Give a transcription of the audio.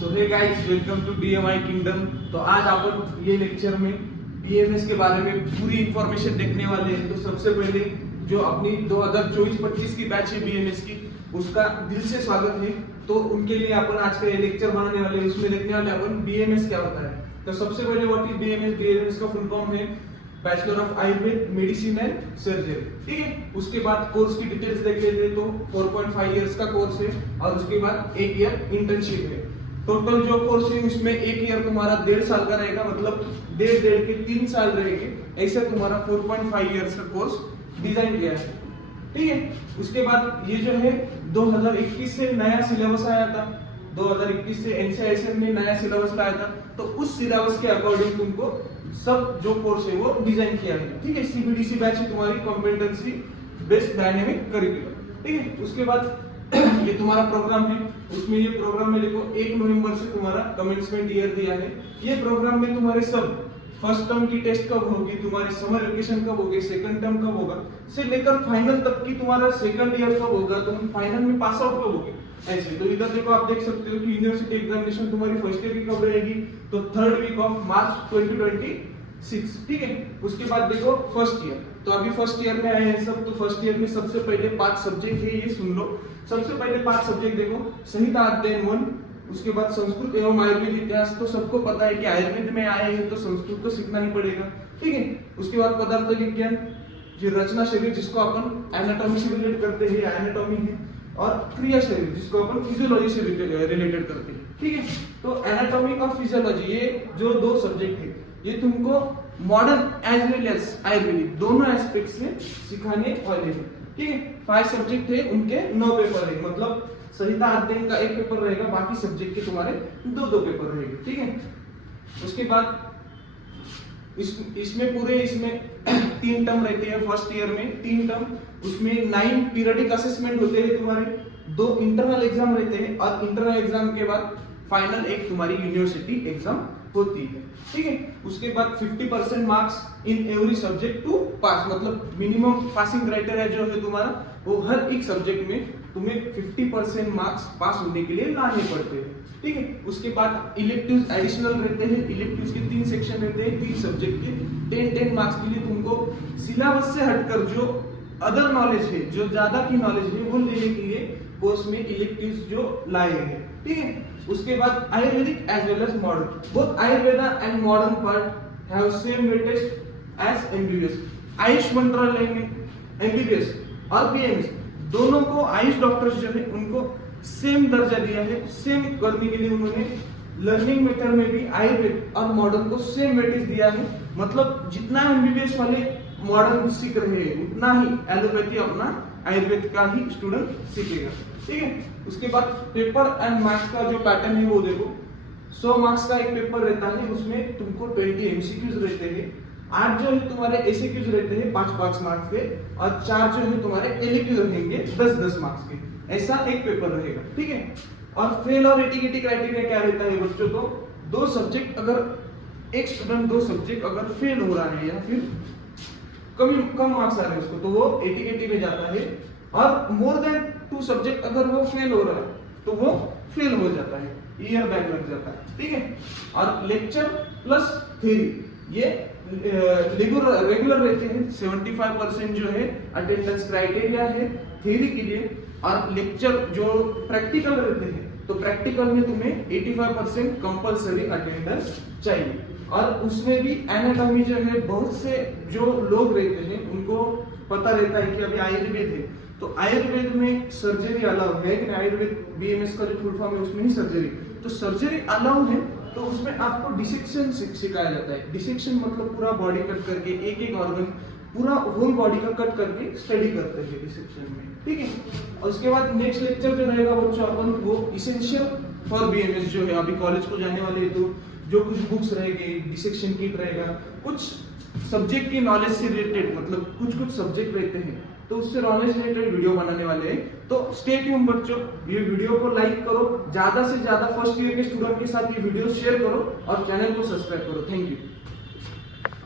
So hey guys, welcome to DMI kingdom. तो आज अपन ये लेक्चर में BMS के बारे में पूरी इंफॉर्मेशन देखने वाले हैं। तो सबसे पहले जो अपनी 2024-25 की बैच है BMS की, उसका दिल से स्वागत है। तो उनके लिए अपन आज का ये लेक्चर बनाने वाले हैं। उसमें देखने वाले अपन BMS क्या होता है। तो सबसे पहले व्हाट इज BMS? BMS का फुल फॉर्म है bachelor of Ayurveda medicine and surgery. ठीक है, उसके बाद कोर्स की डिटेल्स देख लेते हैं। तो 4.5 इयर्स का कोर्स है और उसके बाद 1 ईयर इंटर्नशिप है। टोटल जो कोर्स है उसमें 1 ईयर तुम्हारा 1.5 साल का रहेगा, मतलब 1.5 के 3 साल रहेंगे। ऐसे तुम्हारा 4.5 इयर्स का कोर्स डिजाइन किया है। ठीक है, उसके बाद ये जो है 2021 से नया सिलेबस आया था। 2021 से NCISM ने नया सिलेबस लाया था। तो उस सिलेबस के अकॉर्डिंग तुमको सब जो कोर्स है वो डिजाइन किया है। ठीक है, CBDC बैच है तुम्हारी कॉम्पिटेंसी बेस्ड डायनेमिक करिकुलम। ठीक है, उसके बाद ये तुम्हारा प्रोग्राम है। उसमें ये प्रोग्राम में देखो 1 नवंबर से तुम्हारा कमेंसमेंट ईयर दिया है। ये प्रोग्राम में तुम्हारे सब फर्स्ट टर्म की टेस्ट कब होगी, तुम्हारी समर वेकेशन कब होगी, सेकंड टर्म कब होगा, से लेकर फाइनल तक की तुम्हारा सेकंड ईयर कब होगा, तुम फाइनल में पास आउट कब होगे, ऐसे। तो इधर देखो आप देख सकते हो कि यूनिवर्सिटी एग्जामिनेशन तुम्हारी फर्स्ट ईयर की कब रहेगी, तो 3rd वीक ऑफ मार्च 2026। ठीक है, उसके बाद देखो फर्स्ट ईयर। तो अभी फर्स्ट ईयर में आए हैं सब। तो फर्स्ट ईयर में सबसे पहले 5 सब्जेक्ट है, ये सुन लो। सबसे पहले 5 सब्जेक्ट देखो, संहिता अध्ययन 1, उसके बाद संस्कृत एवं आयुर्वेद इतिहास। तो सबको पता है कि आयुर्वेद में आए हैं तो संस्कृत तो सीखना ही पड़ेगा। ठीक है, उसके बाद पदार्थ विज्ञान, जो रचना शरीर जिसको अपन एनाटॉमी से रिलेट करते हैं, एनाटॉमी है, और क्रिया शरीर जिसको अपन फिजियोलॉजी से रिलेटेड करते हैं। ठीक है, तो एनाटॉमी और फिजियोलॉजी ये जो 2 सब्जेक्ट है, ये तुमको modern as well as Ayurvedic दोनों एस्पेक्ट से सिखाने वाले हैं। ठीक है, 5 सब्जेक्ट है, उनके 9 पेपर है, मतलब संहिता अध्ययन का 1 पेपर रहेगा, बाकी सब्जेक्ट के तुम्हारे 2-2 पेपर रहेंगे। ठीक है, उसके बाद इसमें पूरे 3 टर्म रहते हैं। फर्स्ट ईयर में 3 टर्म, उसमें 9 पीरियडिक असेसमेंट होते हैं तुम्हारे, 2 इंटरनल एग्जाम रहते हैं, और इंटरनल एग्जाम के बाद फाइनल एक तुम्हारी यूनिवर्सिटी एग्जाम होती है। ठीक है, उसके बाद 50% marks in every subject to pass, मतलब मिनिमम पासिंग क्राइटेरिया जो है तुम्हारा, वो हर एक सब्जेक्ट में तुम्हें 50% मार्क्स पास होने के लिए लाने पड़ते हैं। ठीक है, उसके बाद इलेक्टिव्स एडिशनल रहते हैं। इलेक्टिव्स के 3 सेक्शन रहते हैं, 3 सब्जेक्ट के 10-10 मार्क्स के लिए तुमको सिलेबस से हटकर जो अदर नॉलेज है, जो ज्यादा की नॉलेज है, वो लेने के लिए कोर्स में इलेक्टिव्स जो लाए हैं। ठीक है, उसके बाद Ayurvedic as well as modern, both Ayurveda and modern part have same weightage as MBBS। AYUSH मंत्रालय में MBBS और BMS दोनों को आयुष डॉक्टर्स जो है उनको सेम दर्जा दिया है। सेम करने के लिए उन्होंने लर्निंग मेथड में भी आयुर्वेद और मॉडर्न को सेम वेटेज दिया है। मतलब जितना MBBS वाले मॉडर्न सीख रहे हैं, उतना ही एलोपैथी अपना आयुर्वेद का ही स्टूडेंट सीखेगा। ठीक है, उसके बाद पेपर एंड मार्क्स का जो पैटर्न है वो देखो। 100 मार्क्स का एक पेपर रहता है, उसमें तुमको 20 MCQs रहते हैं, 8 जो है तुम्हारे ACQs रहते हैं 5-5 मार्क्स के, और 4 जो है तुम्हारे LAQ रहेंगे 10-10 मार्क्स के। ऐसा एक पेपर रहेगा। ठीक है, और फेल और एटीकेटी क्राइटेरिया क्या रहता है बच्चों? तो 2 सब्जेक्ट अगर एक स्टूडेंट 2 सब्जेक्ट अगर फेल हो रहा है या फिर कम मार्क्स आ रहे हैं उसको, तो वो एटीकेटी में जाता है, और मोर देन 2 सब्जेक्ट अगर वो फेल हो रहा है तो वो फेल हो जाता है, ईयर बैक लग जाता है। ठीक है, और लेक्चर प्लस थ्योरी ये रेगुलर रहते हैं। 75% जो है अटेंडेंस क्राइटेरिया है थ्योरी के लिए, और लेक्चर जो प्रैक्टिकल रहते हैं, तो प्रैक्टिकल में तुम्हें 85% कंपल्सरी अटेंडेंस चाहिए। और उसमें भी एनाटॉमी जो है, बहुत से जो लोग रहते हैं उनको पता रहता है कि अभी आयुर्वेद है, तो आयुर्वेद में सर्जरी अलाउ है कि आयुर्वेद BMS का जो फुल फॉर्म है उसमें ही सर्जरी, तो सर्जरी अलाउ है। तो उसमें आपको डिसेक्शन सिखाया जाता है। डिसेक्शन मतलब पूरा बॉडी कट करके एक ऑर्गन पूरा होल बॉडी का कट करके स्टडी करते हैं डिसेक्शन में। ठीक है, और उसके बाद नेक्स्ट लेक्चर जो रहेगा बच्चों अपन वो इसेंशियल फॉर BMS जो है, अभी कॉलेज को जाने वाले हैं तो जो कुछ बुक्स रहेगी, डिसेक्शन किट रहेगा, कुछ सब्जेक्ट की नॉलेज से रिलेटेड, मतलब कुछ सब्जेक्ट रहते हैं तो उससे नॉलेज रिलेटेड वीडियो बनाने वाले हैं। तो स्टे ट्यून बच्चों, ये वीडियो को लाइक करो, ज्यादा से ज्यादा फर्स्ट ईयर के स्टूडेंट के साथ ये वीडियो शेयर करो, और चैनल को सब्सक्राइब करो। Thank you.